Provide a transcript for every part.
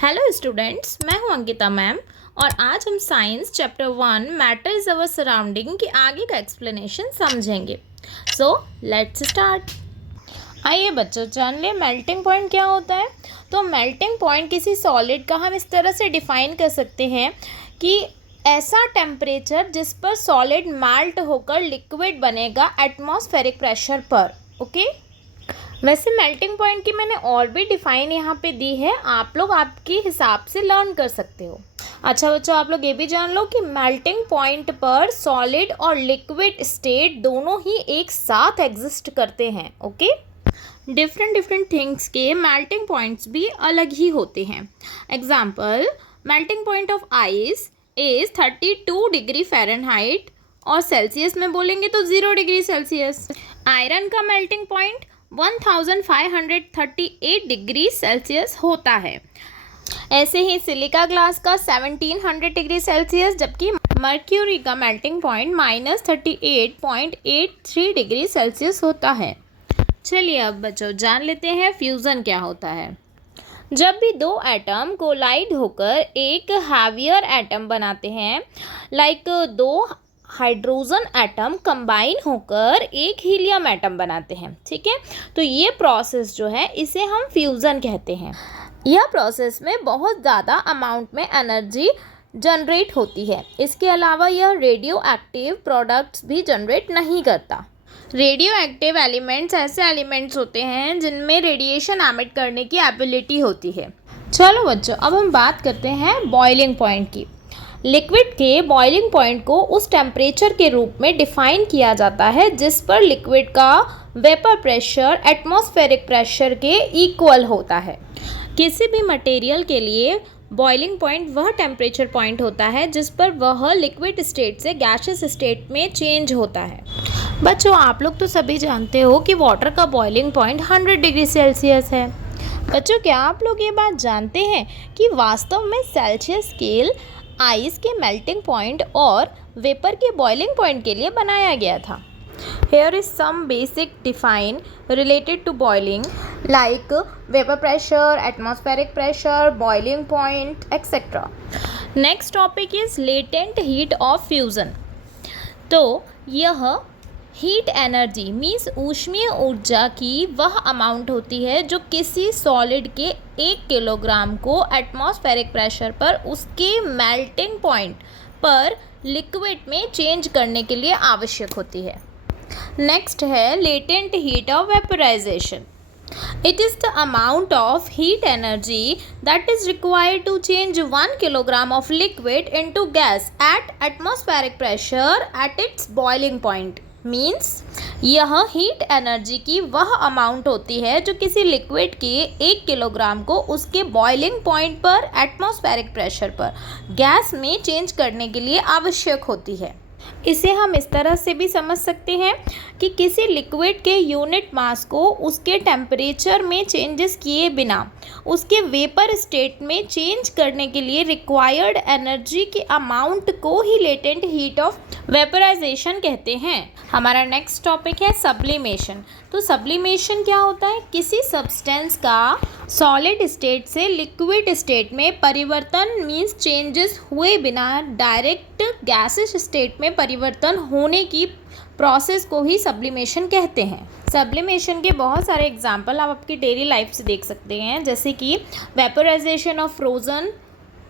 Hello students, मैं हूं Ankita ma'am और आज हम science chapter 1 matter is our surrounding के आगे का एक्सप्लेनेशन समझेंगे। So let's start. आइए बच्चों, जान ले मेल्टिंग पॉइंट क्या होता है। तो मेल्टिंग पॉइंट किसी सॉलिड का हम इस तरह से डिफाइन कर सकते हैं कि ऐसा टेम्परेचर जिस पर सॉलिड मेल्ट होकर लिक्विड बनेगा एटमॉस्फेरिक प्रेशर पर। ओके, वैसे मेल्टिंग पॉइंट की मैंने और भी डिफाइन यहाँ पे दी है, आप लोग आपके हिसाब से लर्न कर सकते हो। अच्छा बच्चों, आप लोग ये भी जान लो कि मेल्टिंग पॉइंट पर सॉलिड और लिक्विड स्टेट दोनों ही एक साथ एग्जिस्ट करते हैं। ओके, डिफरेंट थिंग्स के मेल्टिंग पॉइंट्स भी अलग ही होते हैं। Example, melting point of ice is 32 degree Fahrenheit और सेल्सियस में बोलेंगे तो 0 डिग्री सेल्सियस। आयरन का मेल्टिंग पॉइंट 1538 डिग्री सेल्सियस होता है। ऐसे ही सिलिका ग्लास का 1700 डिग्री सेल्सियस, जबकि मर्क्यूरी का मेल्टिंग पॉइंट -38.83 डिग्री सेल्सियस होता है। चलिए अब बच्चों जान लेते हैं फ्यूज़न क्या होता है। जब भी दो एटम कोलाइड होकर एक हैवियर एटम बनाते हैं, लाइक दो हाइड्रोजन एटम कंबाइन होकर एक हीलियम एटम बनाते हैं, ठीक है। तो ये प्रोसेस जो है इसे हम फ्यूज़न कहते हैं। यह प्रोसेस में बहुत ज़्यादा अमाउंट में एनर्जी जनरेट होती है। इसके अलावा यह रेडियो एक्टिव प्रोडक्ट्स भी जनरेट नहीं करता। रेडियो एक्टिव एलिमेंट्स ऐसे एलिमेंट्स होते हैं जिनमें रेडिएशन एमिट करने की एबिलिटी होती है। चलो बच्चों, अब हम बात करते हैं बॉइलिंग पॉइंट की। लिक्विड के बॉइलिंग पॉइंट को उस टेम्परेचर के रूप में डिफाइन किया जाता है जिस पर लिक्विड का वेपर प्रेशर एटमॉस्फेरिक प्रेशर के इक्वल होता है। किसी भी मटेरियल के लिए बॉइलिंग पॉइंट वह टेम्परेचर पॉइंट होता है जिस पर वह लिक्विड स्टेट से गैसियस स्टेट में चेंज होता है। बच्चों, आप लोग तो सभी जानते हो कि वाटर का बॉइलिंग पॉइंट 100 डिग्री सेल्सियस है। बच्चों, क्या आप लोग ये बात जानते हैं कि वास्तव में सेल्सियस स्केल आइस के मेल्टिंग पॉइंट और वेपर के बॉइलिंग पॉइंट के लिए बनाया गया था। Here is some basic define related to boiling like vapor pressure, atmospheric pressure, boiling point, etc. Next topic is latent heat of fusion. तो यह हीट एनर्जी मीन्स ऊष्मीय ऊर्जा की वह अमाउंट होती है जो किसी सॉलिड के 1 किलोग्राम को एटमॉस्फेरिक प्रेशर पर उसके मेल्टिंग पॉइंट पर लिक्विड में चेंज करने के लिए आवश्यक होती है। नेक्स्ट है latent heat of vaporization. It is the amount of heat energy that is required to change 1 kilogram of liquid into gas at atmospheric pressure at its boiling point. Means यह heat energy की वह amount होती है जो किसी liquid के 1 kilogram को उसके बॉइलिंग पॉइंट पर एटमॉस्फेरिक प्रेशर पर गैस में चेंज करने के लिए आवश्यक होती है। इसे हम इस तरह से भी समझ सकते हैं कि किसी लिक्विड के यूनिट मास को उसके टेम्परेचर में चेंजेस किए बिना उसके वेपर स्टेट में चेंज करने के लिए रिक्वायर्ड एनर्जी की अमाउंट को ही लेटेंट हीट ऑफ वेपराइजेशन कहते हैं। हमारा नेक्स्ट टॉपिक है सब्लिमेशन। तो सब्लिमेशन क्या होता है? किसी सब्सटेंस का सॉलिड स्टेट से लिक्विड स्टेट में परिवर्तन मीन्स चेंजेस हुए बिना डायरेक्ट गैसियस स्टेट में परिवर्तन होने की प्रोसेस को ही सब्लिमेशन कहते हैं। सब्लिमेशन के बहुत सारे एग्जाम्पल आप आपकी डेली लाइफ से देख सकते हैं, जैसे कि vaporization of frozen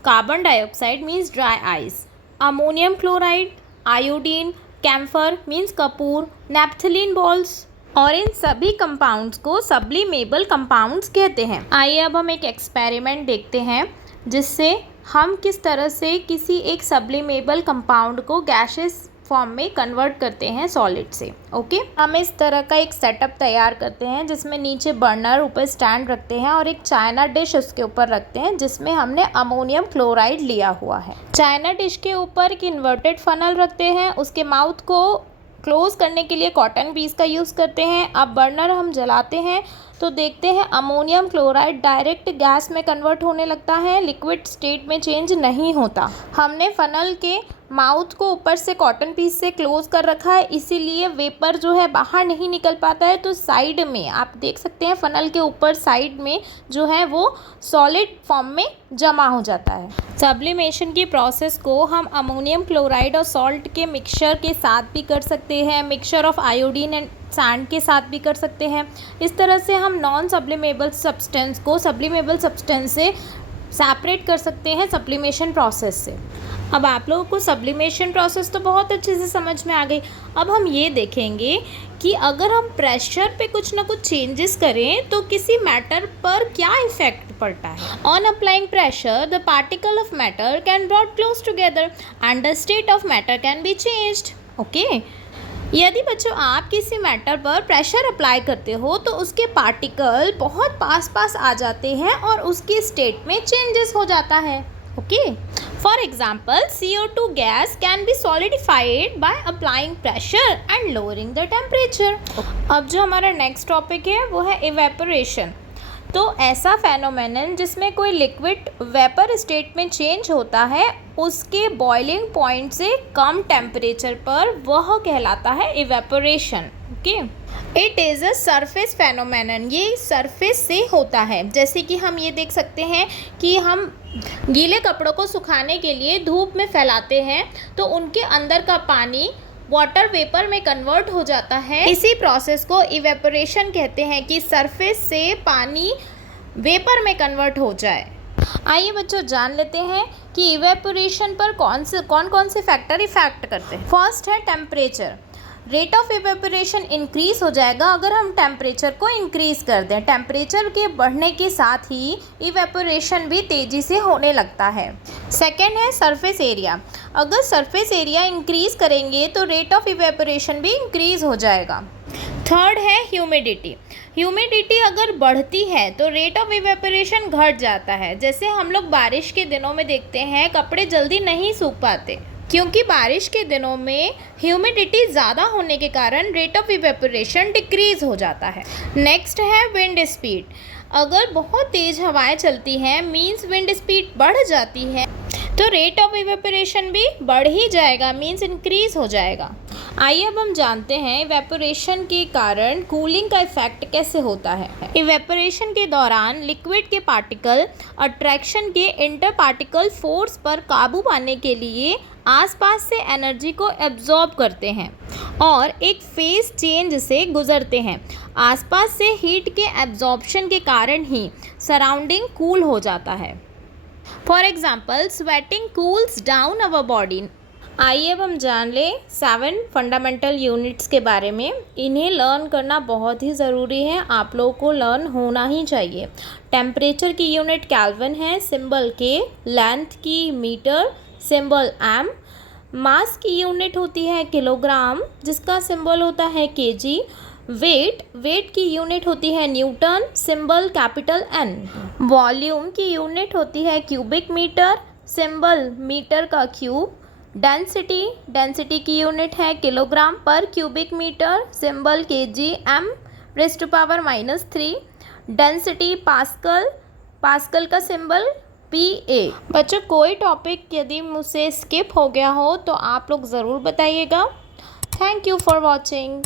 carbon dioxide means dry ice, ammonium chloride, iodine, camphor means कपूर, नैप्थलीन बॉल्स, और इन सभी कंपाउंड्स को सब्लिमेबल कंपाउंड्स कहते हैं। आइए अब हम एक एक्सपेरिमेंट देखते हैं जिससे हम किस तरह से किसी एक सब्लिमेबल कंपाउंड को गैसियस फॉर्म में कन्वर्ट करते हैं सॉलिड से। ओके, हम इस तरह का एक सेटअप तैयार करते हैं जिसमें नीचे बर्नर, ऊपर स्टैंड रखते हैं और एक चाइना डिश उसके ऊपर रखते हैं जिसमें हमने अमोनियम क्लोराइड लिया हुआ है। चाइना डिश के ऊपर एक इन्वर्टेड फनल रखते हैं, उसके माउथ को क्लोज करने के लिए कॉटन पीस का यूज़ करते हैं। अब बर्नर हम जलाते हैं तो देखते हैं अमोनियम क्लोराइड डायरेक्ट गैस में कन्वर्ट होने लगता है, लिक्विड स्टेट में चेंज नहीं होता। हमने फनल के माउथ को ऊपर से कॉटन पीस से क्लोज कर रखा है, इसीलिए वेपर जो है बाहर नहीं निकल पाता है। तो साइड में आप देख सकते हैं फनल के ऊपर साइड में जो है वो सॉलिड फॉर्म में जमा हो जाता है। सब्लिमेशन की प्रोसेस को हम अमोनियम क्लोराइड और सॉल्ट के मिक्सचर के साथ भी कर सकते हैं, mixture of iodine and sand के साथ भी कर सकते हैं। इस तरह से हम नॉन सब्लिमेबल सब्सटेंस को सब्लिमेबल सब्सटेंस से सेपरेट कर सकते हैं सब्लिमेशन प्रोसेस से। अब आप लोगों को सब्लिमेशन प्रोसेस तो बहुत अच्छे से समझ में आ गई। अब हम ये देखेंगे कि अगर हम प्रेशर पे कुछ ना कुछ चेंजेस करें तो किसी मैटर पर क्या इफेक्ट पड़ता है। On applying pressure the particle of matter can brought close together and the state of matter can be changed. Okay, यदि बच्चों आप किसी मैटर पर प्रेशर अप्लाई करते हो तो उसके पार्टिकल बहुत पास आ जाते हैं और उसकी स्टेट में चेंजेस हो जाता है। Okay, for example CO2 gas can be solidified by applying pressure and lowering the temperature. अब जो हमारा नेक्स्ट टॉपिक है वो है इवेपोरेशन। तो ऐसा फेनोमेनन जिसमें कोई लिक्विड वेपर स्टेट में चेंज होता है उसके बॉइलिंग पॉइंट से कम टेम्परेचर पर, वह कहलाता है evaporation. Okay, it is a surface phenomenon, ये सरफेस से होता है। जैसे कि हम ये देख सकते हैं कि हम गीले कपड़ों को सुखाने के लिए धूप में फैलाते हैं तो उनके अंदर का पानी वाटर वेपर में कन्वर्ट हो जाता है। इसी प्रोसेस को इवेपोरेशन कहते हैं कि सरफेस से पानी वेपर में कन्वर्ट हो जाए। आइए बच्चों जान लेते हैं कि इवेपोरेशन पर कौन कौन से फैक्टर इफेक्ट करते हैं। फर्स्ट है temperature. Rate of evaporation increase हो जाएगा अगर हम टेम्परेचर को इंक्रीज कर दें। टेम्परेचर के बढ़ने के साथ ही इवेपोरेशन भी तेज़ी से होने लगता है। सेकेंड है सरफेस एरिया। अगर सरफेस एरिया इंक्रीज करेंगे तो रेट ऑफ इवेपोरेशन भी इंक्रीज हो जाएगा। थर्ड है ह्यूमिडिटी। ह्यूमिडिटी अगर बढ़ती है तो रेट ऑफ इवेपोरेशन घट जाता है। जैसे हम लोग बारिश के दिनों में देखते हैं कपड़े जल्दी नहीं सूख पाते क्योंकि बारिश के दिनों में ह्यूमिडिटी ज़्यादा होने के कारण रेट ऑफ इवेपोरेशन डिक्रीज़ हो जाता है। नेक्स्ट है विंड स्पीड। अगर बहुत तेज़ हवाएं चलती हैं मींस विंड स्पीड बढ़ जाती है तो रेट ऑफ इवेपोरेशन भी बढ़ ही जाएगा, मींस इंक्रीज़ हो जाएगा। आइए अब हम जानते हैं इवेपोरेशन के कारण कूलिंग का इफेक्ट कैसे होता है। इवेपोरेशन के दौरान लिक्विड के पार्टिकल अट्रैक्शन के इंटर पार्टिकल फोर्स पर काबू पाने के लिए आसपास से एनर्जी को एब्जॉर्ब करते हैं और एक फेज चेंज से गुजरते हैं। आसपास से हीट के एब्जॉर्प्शन के कारण ही सराउंडिंग कूल हो जाता है। For example sweating cools down our body. आइए अब हम जान लें 7 फंडामेंटल यूनिट्स के बारे में। इन्हें लर्न करना बहुत ही ज़रूरी है, आप लोगों को लर्न होना ही चाहिए। टेम्परेचर की यूनिट केल्विन है, सिंबल K। लेंथ की मीटर, सिंबल M। मास की यूनिट होती है किलोग्राम, जिसका सिंबल होता है kg। वेट की यूनिट होती है newton, symbol capital N। Volume की यूनिट होती है क्यूबिक मीटर, सिंबल मीटर का क्यूब। डेंसिटी की यूनिट है kilogram per cubic metre, symbol kg m⁻⁻3। Density pascal का सिंबल Pa। बच्चों कोई टॉपिक यदि मुझसे स्किप हो गया हो तो आप लोग ज़रूर बताइएगा। Thank you for watching.